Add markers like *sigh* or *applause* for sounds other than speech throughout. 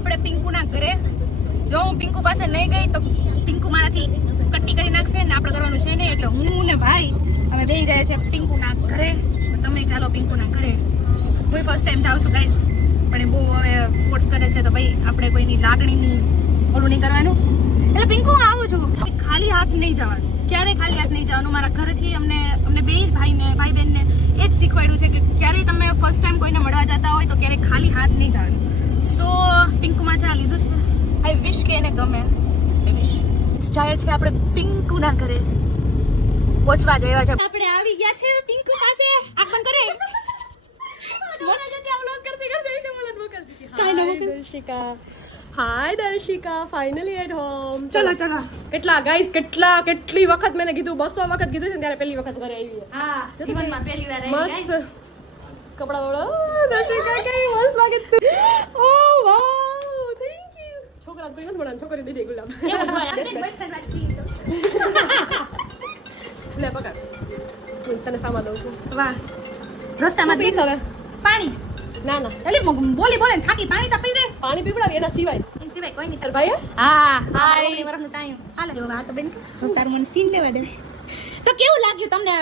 આપણે પિંકુના ઘરે. જો હું પિંકુ પાસે નહીં ગઈ, તો પિંકુ મારાથી કટ્ટી કરી નાખશે ને આપણે કરવાનું છે ને, એટલે હું ને ભાઈ અમે બે જાય છે પિંકુના ઘરે. તમે ચાલો પિંકુના ઘરે. હું ફર્સ્ટ ટાઈમ જાઉં છું ગાઈઝ પણ એ બહુ હવે ફોર્સ કરે છે તો ભાઈ આપણે કોઈની લાગણીની ઓલું નહીં કરવાનું. એટલે પિંકુ આવું છું. ખાલી હાથ નહીં જવાનું. ક્યારે ખાલી હાથ નહીં જવાનું? મારા ઘરેથી અમને અમને બે ભાઈને, ભાઈ બહેનને એ જ શીખવાડ્યું છે કે ક્યારેય તમે ફર્સ્ટ ટાઈમ કોઈને મળવા જતા હોય તો ક્યારેય ખાલી હાથ નહીં જવાનું. સો પિંકુમાં ચા લીધું છે? આઈ વિશ કે એને ગમે. આઈ વિશ જાય છે આપણે પિંકુના ઘરે પહોંચવા જયા છે. આપણે આવી ગયા છે પિંકુ પાસે. આપણ કરે. *laughs* Hi Darshika. Finally at home ચલો ચલો. કેટલા ગાઈસ કેટલા કેટલી વખત મેં કીધું? બસો વખત કીધું છે ત્યારે પહેલી વખત ઘરે આવી. હા જીવનમાં પહેલી વાર મસ્ત. કપડા વાળો. દર્શિકા કેવી મસ્ત લાગે ઓ વાવ થેન્ક યુ છોકરા કોઈ નથી બનાવ છોકરી દીધી ગુલાબ *laughs* લે પકડ. હું તને સામાન દઉં છું. વાહ. રસ્તામાં પીસ હવે? પાણી? ના ના. એટલે બોલી બોલે થાકી પાણી તો પી રે પાણી પીવડાવી એના સિવાય. સિવાય કોઈ નહીં. ભાઈ હા હા વર્ષનો ટાઈમ હાલ આ તો બેન તારું મને સીન લેવા દે. તો કેવું લાગ્યું તમને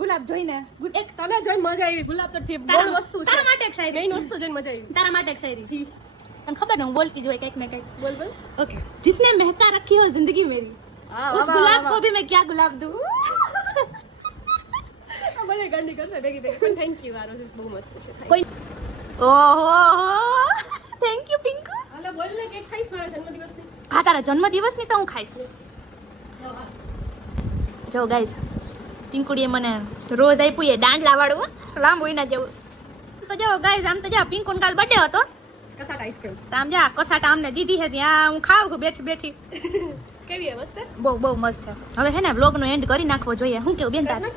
ગુલાબ જોઈને? એક તને જોઈને મજા આવી. ગુલાબ તો ઠીક તારા વસ્તુ તારા માટે એક શાયરી. મેઈન વસ્તુ જોઈને મજા આવી. તારા માટે એક શાયરી. જી. તને ખબર ન હું બોલતી જ કંઈક ને કંઈક. બોલ બોલ. ઓકે. જિસને મહેકા રખી હો જિંદગી મેરી. ઉસ ગુલાબ કો ભી મેં ક્યા ગુલાબ દઉં ભલે ગંડી કરશે ભેગી ભેગી. પણ થેન્ક યુ આરો ઇઝ બહુ મસ્ત છે. કોઈ ઓહો થેન્ક યુ પિંકુ હાલો બોલ ને કેક ખાઈશ મારા જન્મદિવસની? હા તારા જન્મદિવસની તો હું ખાઈશ. જો ગાઈસ પિંકુડીએ મને રોજ આપ્યું એ દાંડલા વાળું લાંબુ ના જેવું. તો જો ગાઈસ આમ તો જા પિંકુન કાલ બર્થડે હતો. કસાટ આઈસ્ક્રીમ આમ જા કસાટા અમને દીધી છે ત્યાં હું ખાઉં છું બેઠી બેઠી. કેવી મસ્ત બહુ બહુ મસ્ત હવે હે ને બ્લોગ નો એન્ડ કરી નાખવો જોઈએ. શું કેવું બેન તારે.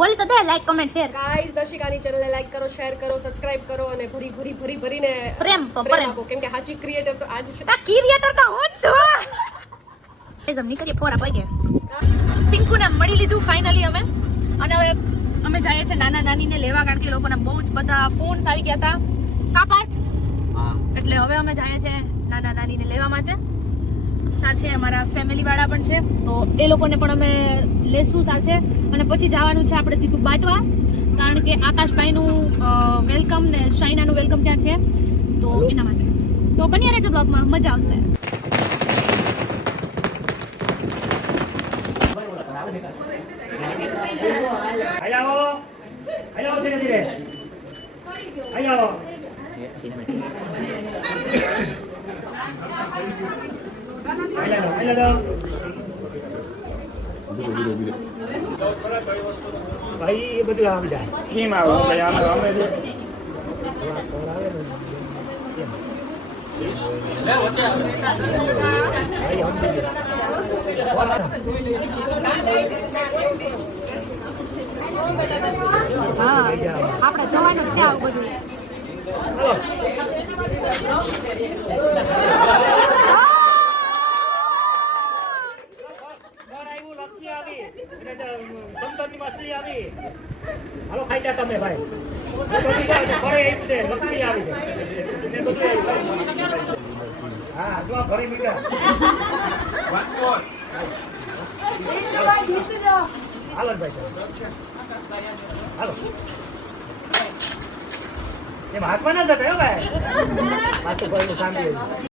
બોલી તો દે લાઈક કમેન્ટ શેર ગાઈસ દર્શિકાની ચેનલને લાઈક કરો શેર કરો સબસ્ક્રાઇબ કરો અને ભરી ભરી ભરી ભરીને પ્રેમ પ્રેમ કેમ કે સાચી ક્રિએટર તો આજ છે ક્રિએટર તો હું જ છું. ગાઈસ, અમે નીકળીએ ફોરા પગે પિંકુને મળી લીધું ફાઇનલી અમે. અને હવે અમે જઈએ છીએ નાના નાનીને લેવા કારણ કે લોકોના બહુ જ બધા ફોન્સ આવી ગયા હતા. કા પાર્થ એટલે હવે અમે જઈએ છીએ નાના નાનીને લેવા માટે. સાથે અમારા ફેમિલીવાળા પણ છે. તો એ લોકોને પણ અમે લેશું સાથે. અને પછી જવાનું છે આપણે સીધું બાટવા કારણ કે આકાશભાઈનું વેલકમ ને શાઇનાનું વેલકમ ત્યાં છે. તો એના માટે. તો બની રહેજો બ્લોગમાં મજા આવશે. Ahí abajo tiene dire. Ahí abajo. Ahí abajo, ahí abajo. ભાઈ એ બધું આવી જાય કેમ આવો ભાઈ આમે અમે છે ભાઈ સમજી ગયા. હા આપણે જવાનું છે આવું બધું હાલો. ખાઈ જા તમે ભાઈ ફરી આવી છે. હા જો હાલો ભાઈ. હાલો. એમ હાથમાં ના જતા હો ભાઈ. *laughs* પાછું ફરીને શાંતિ